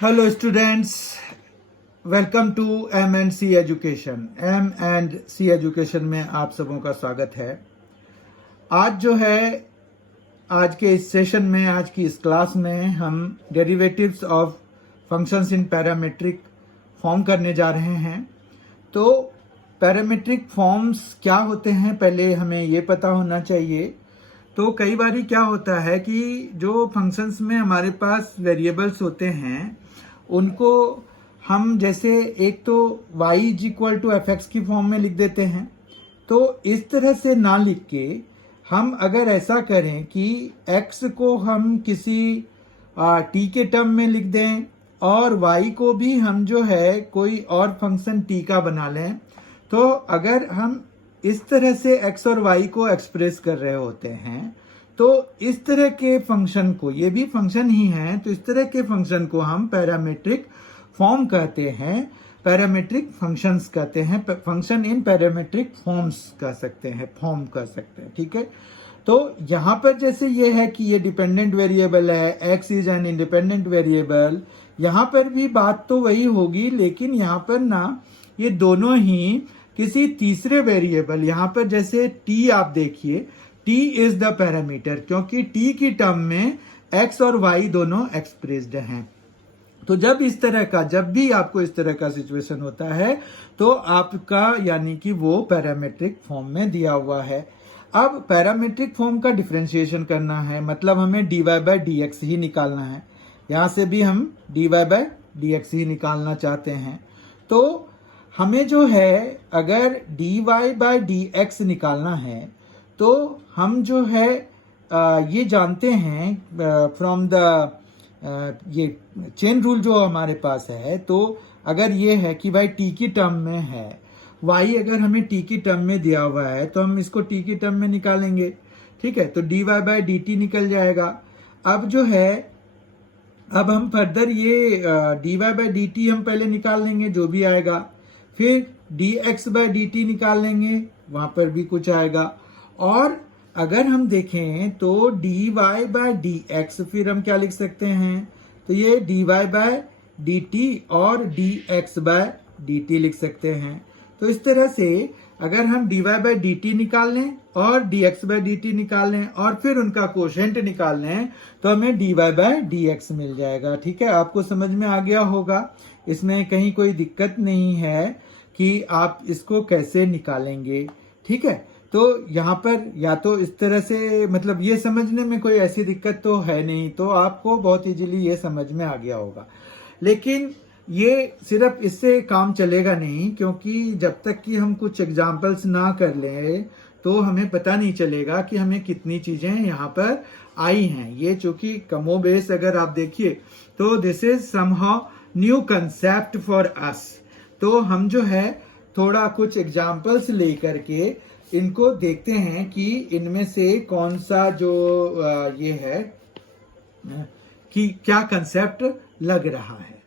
Hello students, welcome to M and C education. M and C education में आप सबों का स्वागत है। आज जो है, आज के इस सेशन में, आज की इस क्लास में हम derivatives of functions in parametric form करने जा रहे हैं। तो पैरामीट्रिक फॉर्म्स क्या होते हैं, पहले हमें ये पता होना चाहिए। तो कई बारी क्या होता है कि जो फंक्शंस में हमारे पास वेरिएबल्स होते हैं उनको हम जैसे एक तो y is equal to F X की फॉर्म में लिख देते हैं। तो इस तरह से ना लिख के हम अगर ऐसा करें कि x को हम किसी t के टर्म में लिख दें और y को भी हम जो है कोई और फंक्शन t का बना लें, तो अगर हम इस तरह से x और y को एक्सप्रेस कर रहे होते हैं तो इस तरह के फंक्शन को, ये भी फंक्शन ही है, तो इस तरह के फंक्शन को हम पैरामीट्रिक फॉर्म कहते हैं, पैरामीट्रिक फंक्शंस कहते हैं, फंक्शन इन पैरामीट्रिक फॉर्म्स कह सकते हैं, फॉर्म कर सकते हैं। ठीक है, तो यहाँ पर जैसे ये है कि ये डिपेंडेंट वेरिएबल है, x is an independent variable, यहाँ पर भी बात तो वही होगी, लेकिन यहाँ पर ना ये दोनों ही किसी तीसरे वेरिएबल, यहाँ पर जैसे t आप देखिए, t इज द पैरामीटर, क्योंकि t की टर्म में x और y दोनों एक्सप्रेस्ड हैं। तो जब भी आपको इस तरह का सिचुएशन होता है तो आपका यानी कि वो पैरामीट्रिक फॉर्म में दिया हुआ है। अब पैरामीट्रिक फॉर्म का डिफरेंशिएशन करना है, मतलब हमें dy बाय dx ही निकालना है। यहां से भी हम dy बाय dx ही निकालना चाहते हैं। तो हमें जो है अगर dy बाय dx निकालना है तो हम जो है ये जानते हैं फ्रॉम द ये चेन रूल जो हमारे पास है। तो अगर ये है कि भाई t की टर्म में है, y अगर हमें t की टर्म में दिया हुआ है तो हम इसको t की टर्म में निकालेंगे। ठीक है, तो dy बाय dt निकल जाएगा। अब जो है, अब हम फर्दर ये dy बाय dt हम पहले निकाल लेंगे, जो भी आएगा, फिर dx बाय dt निकाल लेंगे, वहां पर भी कुछ आएगा। और अगर हम देखें तो dy बाय dx फिर हम क्या लिख सकते हैं, तो ये dy बाय dt और dx बाय dt लिख सकते हैं। तो इस तरह से अगर हम dy बाय dt निकाल लें और dx बाय dt निकाल लें और फिर उनका कोशेंट निकाल लें तो हमें dy बाय dx मिल जाएगा। ठीक है, आपको समझ में आ गया होगा, इसमें कहीं कोई दिक्कत नहीं है कि आप इसको कैसे निकालेंगे। ठीक है, तो यहाँ पर या तो इस तरह से, मतलब ये समझने में कोई ऐसी दिक्कत तो है नहीं, तो आपको बहुत इजीली ये समझ में आ गया होगा। लेकिन ये सिर्फ इससे काम चलेगा नहीं, क्योंकि जब तक कि हम कुछ एग्जाम्पल्स ना कर लें तो हमें पता नहीं चलेगा कि हमें कितनी चीजें यहाँ पर आई हैं। ये चूंकि कमोबेश अगर आप देखिए तो this is somehow new concept for us. तो हम जो है थोड़ा कुछ एग्जाम्पल्स लेकर के इनको देखते हैं कि इनमें से कौन सा जो ये है कि क्या कंसेप्ट लग रहा है।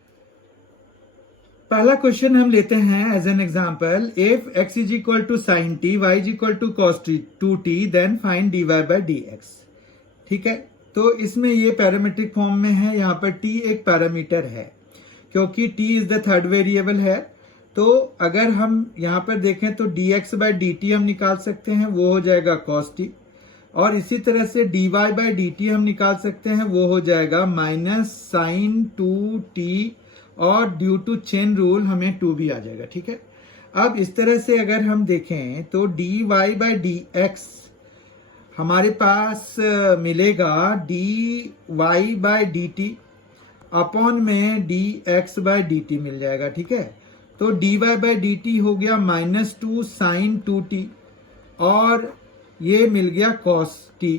पहला क्वेश्चन हम लेते हैं as an example, if x is equal to sine T, y is equal to cos T 2t, then find dy by dx। ठीक है, तो इसमें ये पैरामीट्रिक फॉर्म में है, यहाँ पर t एक पैरामीटर है क्योंकि t is the third variable है। तो अगर हम यहाँ पर देखें तो dx बाय dt हम निकाल सकते हैं, वो हो जाएगा cos t, और इसी तरह से dy बाय dt हम निकाल सकते हैं, वो हो जाएगा माइनस साइन 2t, और ड्यू टू चेन रूल हमें 2 भी आ जाएगा। ठीक है, अब इस तरह से अगर हम देखें तो dy बाय dx हमारे पास मिलेगा dy बाय dt अपॉन में dx बाय dt मिल जाएगा। ठीक है, तो dy बाय dt हो गया माइनस 2 साइन 2t, और ये मिल गया cos t।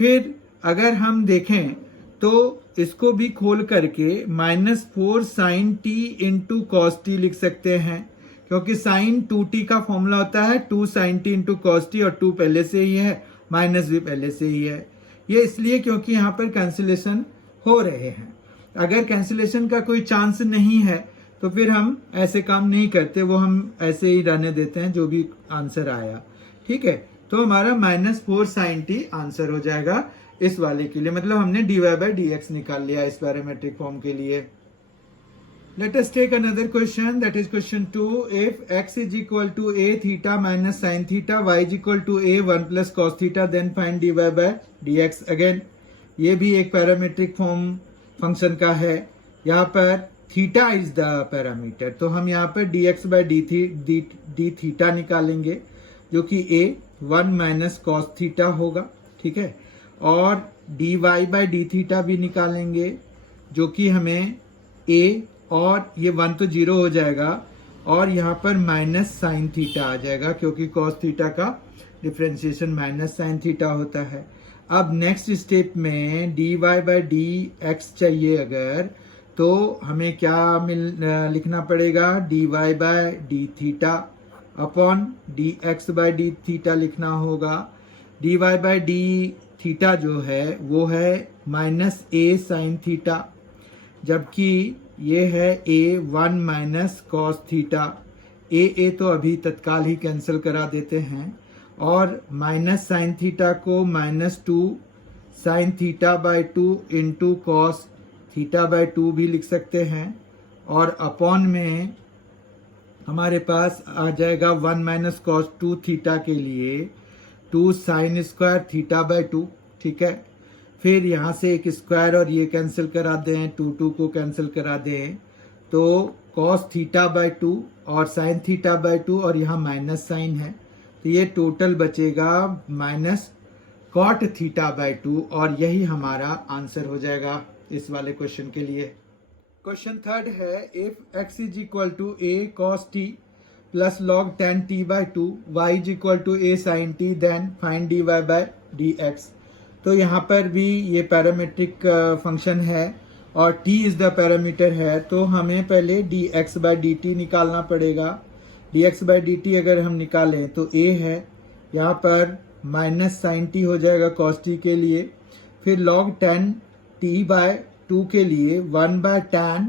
फिर अगर हम देखें तो इसको भी खोल करके minus 4 sine t into cos T लिख सकते हैं, क्योंकि साइन 2t का फॉर्मूला होता है 2 sine t into cos T, और 2 पहले से ही है, माइनस भी पहले से ही है। ये इसलिए क्योंकि यहाँ पर कैंसिलेशन हो रहे हैं। अगर कैंसिलेशन का कोई चांस नहीं है तो फिर हम ऐसे काम नहीं करते, वो हम ऐसे ही रहने देते हैं जो भी आंसर आया। ठीक है, तो हमारा माइनस 4 साइन टी आंसर हो जाएगा इस वाले के लिए, मतलब हमने dy बाय dx निकाल लिया इस पैरामीट्रिक फॉर्म के लिए। Let us take another question, that is question 2. If x is equal to a theta minus sin theta, y is equal to a 1 plus cos theta, then find dy by dx. Again ये भी एक parametric form function का है. यहाँ पर theta is the parameter, तो हम यहाँ पर dx by डी थीटा निकालेंगे जो कि a 1 माइनस कॉस थीटा होगा. ठीक है, और dy by डी थीटा भी निकालेंगे जो कि हमें a, और ये 1 तो 0 हो जाएगा और यहाँ पर माइनस साइन थीटा आ जाएगा क्योंकि कॉस थीटा का डिफ्रेंशिएशन माइनस साइन थीटा होता है. अब नेक्स्ट स्टेप में dy by dx चाहिए अगर, तो हमें क्या लिखना पड़ेगा, dy by D theta upon dx by D theta लिखना होगा. dy by डी थीटा जो है वो है माइनस a साइन थीटा, जबकि ये है a 1 minus cos theta. a तो अभी तत्काल ही कैंसिल करा देते हैं, और माइनस साइन थीटा को -2 sign theta bye 2 into cos theta by 2 भी लिख सकते हैं, और अपॉन में हमारे पास आ जाएगा 1 माइनस कॉस 2 थीटा के लिए 2 साइन स्क्वायर थीटा बाय 2. ठीक है, फिर यहाँ से एक स्क्वायर और ये कैंसिल करा दें, 2 को कैंसिल करा दें, तो कॉस थीटा बाय 2 और साइन थीटा बाय 2, और यहाँ माइनस साइन है तो ये टोटल बचेगा माइनस कॉट थीटा बाय 2, और यही हमारा आंसर हो जाएगा इस वाले क्वेश्चन के लिए. क्वेश्चन थर्ड है, if x is equal to a cos t plus log tan t by 2, y is equal to a sin t, then find dy by dx. तो यहाँ पर भी ये पैरामीट्रिक फंक्शन है और t इज द पैरामीटर है, तो हमें पहले dx बाय dt निकालना पड़ेगा. dx बाय dt अगर हम निकालें तो a है, यहाँ पर माइनस साइन t हो जाएगा cos t के लिए, फिर log tan t बाय 2 के लिए 1 बाय tan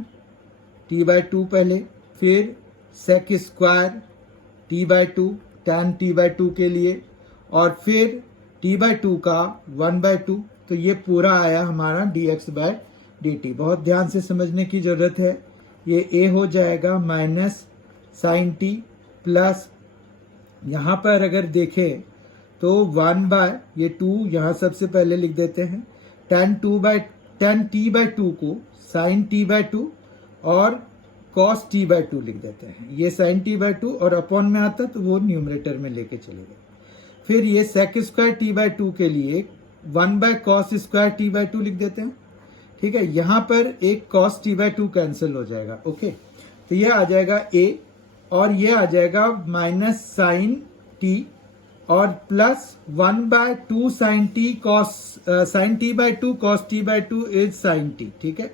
t बाय 2 पहले, फिर sec square t by 2 tan t by 2 के लिए, और फिर t बाय 2 का 1 बाय 2. तो ये पूरा आया हमारा dx बाय dt. बहुत ध्यान से समझने की जरूरत है. ये a हो जाएगा माइनस साइन t प्लस, यहाँ पर अगर देखें तो 1 बाय ये 2 यहाँ सबसे पहले लिख देते हैं, tan t बाय 2 को साइन t बाय 2 और cos t बाय 2 लिख देते हैं. ये साइन t बाय 2 और अपॉन में आता तो वो न्यूमरेटर में लेके चले गए. फिर ये sec स्क्वायर t बाय 2 के लिए 1 by cos square t by 2 लिख देते हैं. ठीक है, यहाँ पर एक cos t बाय 2 कैंसिल हो जाएगा. ओके, तो ये आ जाएगा a, और ये आ जाएगा माइनस साइन t और plus 1 by 2 sine t by 2 cos t by 2 is sine t. ठीक है,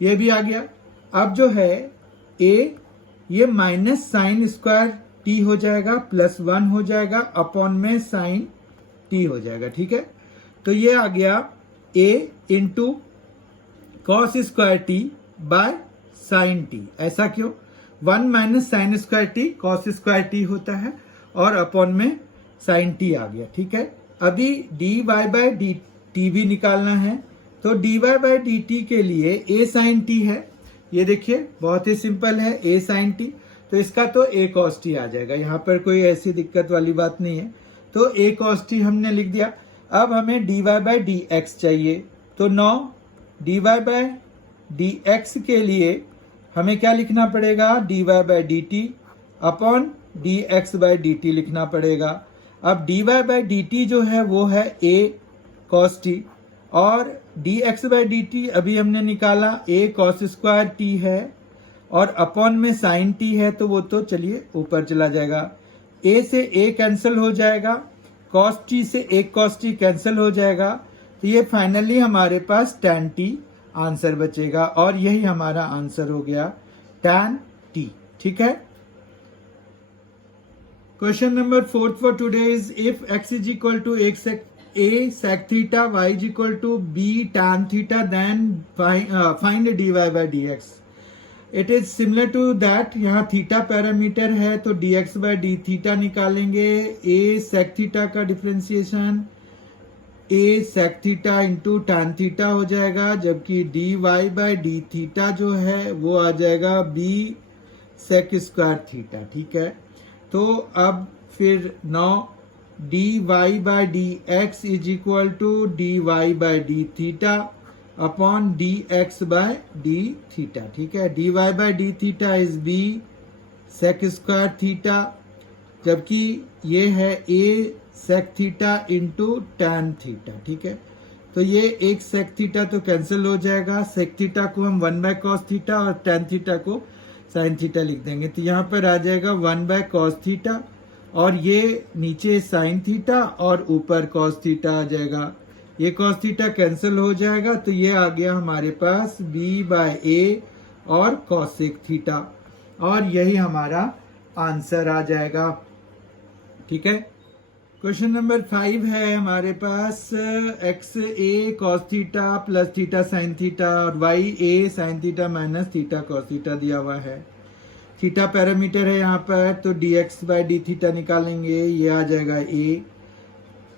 ये भी आ गया. अब जो है a, ये माइनस साइन स्क्वायर t हो जाएगा प्लस 1 हो जाएगा अपॉन में साइन t हो जाएगा. ठीक है, तो ये आ गया a into cos square t by sine t. ऐसा क्यों? 1 minus sine square t cos square t होता है और अपॉन में साइन t आ गया. ठीक है, अभी dy बाय dt भी निकालना है, तो dy बाय dt के लिए a साइन t है. ये देखिए बहुत ही सिंपल है, a साइन t, तो इसका तो a cos t आ जाएगा. यहाँ पर कोई ऐसी दिक्कत वाली बात नहीं है, तो a cos t हमने लिख दिया. अब हमें dy बाय dx चाहिए, तो 9 dy बाय dx के लिए हमें क्या लिखना पड़ेगा, dy by dt upon dx by dt लिखना पड़ेगा. अब dy बाय dt जो है वो है a cos t, और dx बाय dt अभी हमने निकाला a cos स्क्वायर t है, और अपॉन में साइन t है, तो वो तो चलिए ऊपर चला जाएगा. a से a कैंसिल हो जाएगा, cos t से एक cos t कैंसिल हो जाएगा, तो ये फाइनली हमारे पास tan t आंसर बचेगा, और यही हमारा आंसर हो गया tan t. ठीक है, question number 4 for today is, if x is equal to a sec theta, y is equal to b tan theta, then find dy by dx. It is similar to that. यहाँ theta parameter है तो dx by D theta निकालेंगे. a sec theta का differentiation A sec theta into tan theta हो जाएगा, जबकि D Y by D theta जो है वो आ जाएगा बी सेक स्क्वायर थीटा। ठीक है, तो अब फिर 9 D Y by D X is equal to D Y by D theta upon D X by D theta. ठीक है, D Y by D theta is B sec square theta, जबकि ये है A sec theta into tan theta. ठीक है, तो ये एक सेक थीटा तो कैंसिल हो जाएगा, सेक थीटा को हम 1 बाय कॉस थीटा और टैन थीटा को साइन थीटा लिख देंगे, तो यहाँ पर आ जाएगा 1 बाय कॉस थीटा और ये नीचे साइन थीटा और ऊपर कॉस थीटा आ जाएगा। ये कॉस थीटा कैंसिल हो जाएगा, तो ये आ गया हमारे पास b बाय ए और कॉसेक थीटा, और यही हमारा आंसर आ जाएगा। ठीक है, क्वेश्चन नंबर 5 है हमारे पास X A cos theta plus theta sine theta और Y A sine theta minus theta cos theta दिया हुआ है। थीटा पैरामीटर है यहाँ पर, तो D X by D theta निकालेंगे, ये आ जाएगा ए।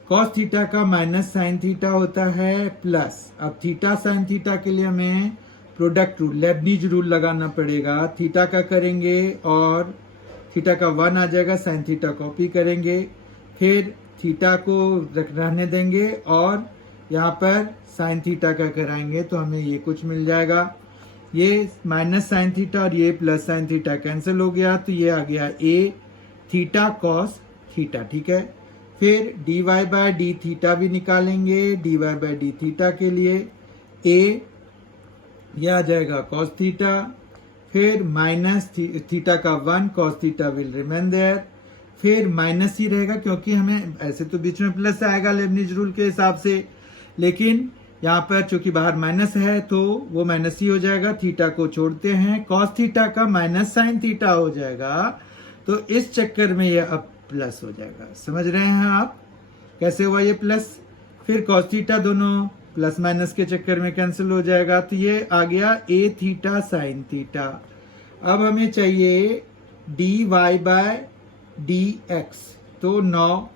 कॉस थीटा का माइनस साइन थीटा होता है प्लस, अब थीटा साइन थीटा के लिए हमें प्रोडक्ट रूल लेबनीज रूल लगाना पड़ेगा। थीटा का करेंगे और थीटा का 1 आ जाएगा, साइन थीटा कॉपी करेंगे, फिर थीटा को रहने देंगे और यहाँ पर साइन थीटा का कराएंगे, तो हमें ये कुछ मिल जाएगा। ये माइनस साइन थीटा और ये प्लस साइन थीटा कैंसिल हो गया, तो ये आ गया ए थीटा कॉस थीटा। ठीक है, फिर D Y by D theta भी निकालेंगे, D Y by D theta के लिए ए ये आ जाएगा कॉस थीटा, फिर माइनस थीटा का 1 cos theta will remain there, फिर माइनस ही रहेगा क्योंकि हमें ऐसे तो बीच में प्लस आएगा लेबनीज रूल के हिसाब से, लेकिन यहाँ पर चूंकि बाहर माइनस है तो वो माइनस ही हो जाएगा। थीटा को छोड़ते हैं, कॉस थीटा का माइनस साइन थीटा हो जाएगा, तो इस चक्कर में ये अब प्लस हो जाएगा। समझ रहे हैं आप कैसे हुआ ये प्लस? फिर कॉस थीटा दोनों प्लस माइनस के चक्कर में कैंसिल हो जाएगा, तो ये आ गया ए थीटा साइन थीटा। अब हमें चाहिए D Y by D X, तो 9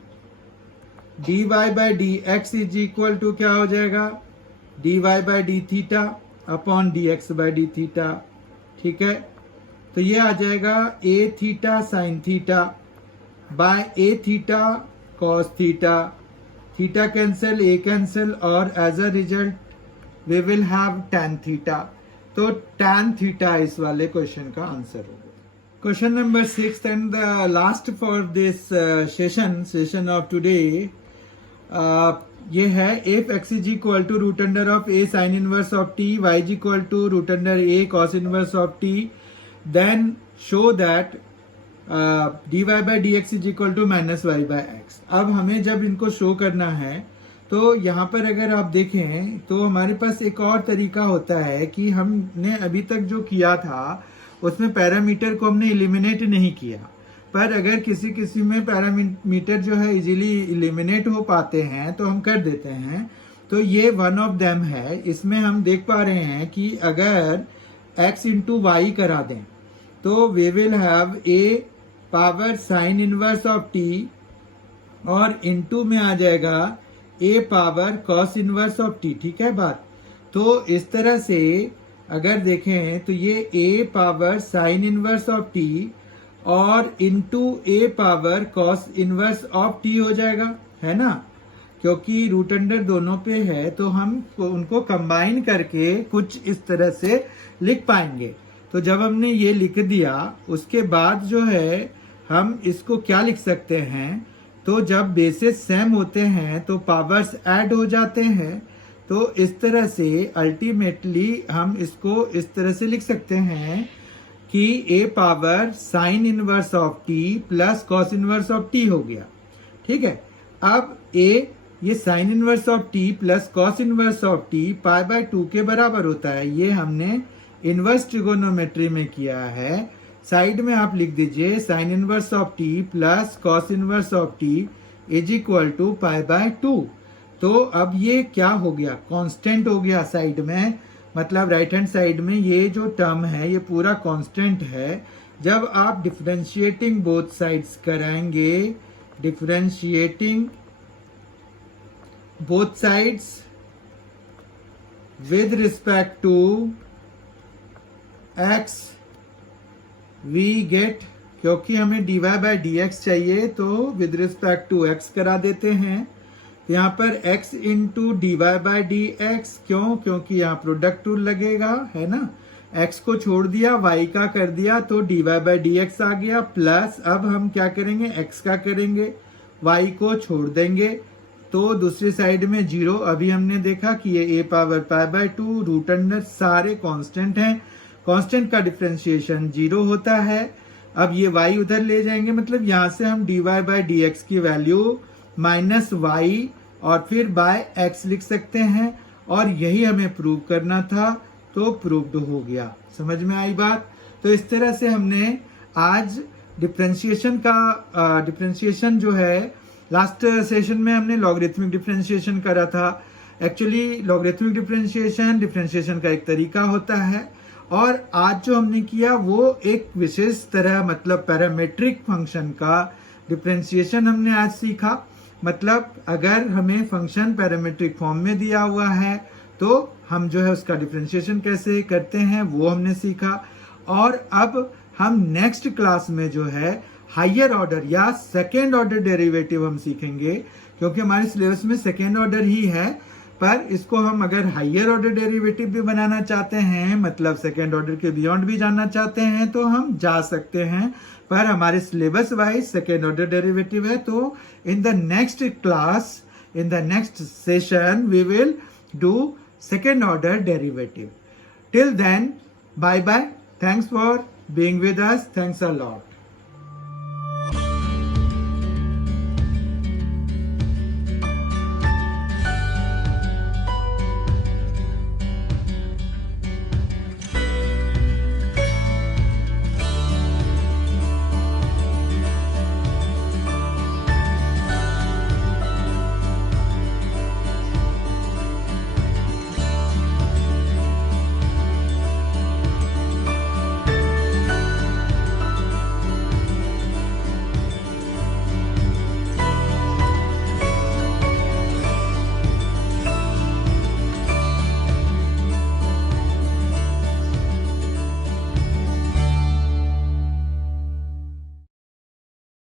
D Y by D X is equal to क्या हो जाएगा, D Y by D theta upon D X by D theta. ठीक है, तो ये आ जाएगा A theta sine theta by A theta cos theta, theta cancel A cancel और as a result we will have tan theta, तो tan theta इस वाले क्वेश्चन का आंसर होगा। Question number 6 and the last for this session of today, ये है if x is equal to root under of a sine inverse of t, y is equal to root under a cos inverse of t, then show that dy by D X is equal to minus Y by X. अब हमें जब इनको show करना है तो यहाँ पर अगर आप देखें तो हमारे पास एक और तरीका होता है कि हमने अभी तक जो किया था उसमें पैरामीटर को हमने इलिमिनेट नहीं किया, पर अगर किसी किसी में पैरामीटर जो है इजीली इलिमिनेट हो पाते हैं तो हम कर देते हैं। तो ये वन ऑफ देम है। इसमें हम देख पा रहे हैं कि अगर x इंटू वाई करा दें तो we will have a power sine inverse of t और इनटू में आ जाएगा a power cos inverse of t। ठीक है बात? तो इस तरह से अगर देखें तो ये a power sine inverse of t और into a power cos inverse of t हो जाएगा, है ना? क्योंकि रूट अंडर दोनों पे है तो हम उनको कंबाइन करके कुछ इस तरह से लिख पाएंगे। तो जब हमने ये लिख दिया उसके बाद जो है हम इसको क्या लिख सकते हैं, तो जब बेसिस सेम होते हैं तो पावर्स ऐड हो जाते हैं। तो इस तरह से अल्टीमेटली हम इसको इस तरह से लिख सकते हैं कि a power sine inverse of t plus cos inverse of t हो गया। ठीक है, अब a ये sign inverse of t plus cos inverse of t pi by 2 के बराबर होता है। ये हमने इनवर्स ट्रिगोनोमेट्री में किया है। साइड में आप लिख दीजिए sine inverse of t plus cos inverse of t is equal to pi by 2। तो अब ये क्या हो गया, कांस्टेंट हो गया साइड में, मतलब राइट हैंड साइड में ये जो टर्म है ये पूरा कांस्टेंट है। जब आप डिफरेंशिएटिंग बोथ साइड्स कराएंगे, differentiating both sides with respect to x we get, क्योंकि हमें dy by dx चाहिए तो विद रिस्पेक्ट टू x करा देते हैं। यहाँ पर x into D Y by D X, क्यों? क्योंकि यहाँ प्रोडक्ट टूल लगेगा, है ना। x को छोड़ दिया, y का कर दिया तो D Y by D X आ गया, प्लस अब हम क्या करेंगे, x का करेंगे, y को छोड़ देंगे तो दूसरी साइड में 0। अभी हमने देखा कि ये a power pi by 2 root under सारे कांस्टेंट हैं, कांस्टेंट का डिफरेंशिएशन 0 होता है। अब ये y उधर ले जाएंगे, मतलब यहां से हम dy बाई डी एक्स की वैल्यू माइनस वाई और फिर बाय x लिख सकते हैं, और यही हमें प्रूव करना था, तो प्रूव्ड हो गया। समझ में आई बात? तो इस तरह से हमने आज डिफरेंशिएशन जो है, लास्ट सेशन में हमने लॉगरिथमिक डिफरेंशिएशन करा था। एक्चुअली लॉगरिथमिक डिफरेंशिएशन का एक तरीका होता है, और आज जो हमने किया वो एक विशेष तरह, मतलब पैरामेट्रिक फंक्शन का डिफरेंशिएशन हमने आज सीखा। मतलब अगर हमें फंक्शन पैरामेट्रिक फॉर्म में दिया हुआ है तो हम जो है उसका डिफरेंशिएशन कैसे करते हैं वो हमने सीखा। और अब हम नेक्स्ट क्लास में जो है हायर ऑर्डर या सेकेंड ऑर्डर डेरिवेटिव हम सीखेंगे, क्योंकि हमारे सिलेबस में सेकेंड ऑर्डर ही है, पर इसको हम अगर हायर ऑर्डर डेरिवेटिव भी बनाना चाहते हैं, मतलब सेकेंड ऑर्डर के बियॉन्ड भी जानना चाहते हैं, तो हम जा सकते हैं, पर हमारे syllabus wise second order derivative है। तो in the next class, in the next session we will do second order derivative. Till then, bye bye. Thanks for being with us. Thanks a lot.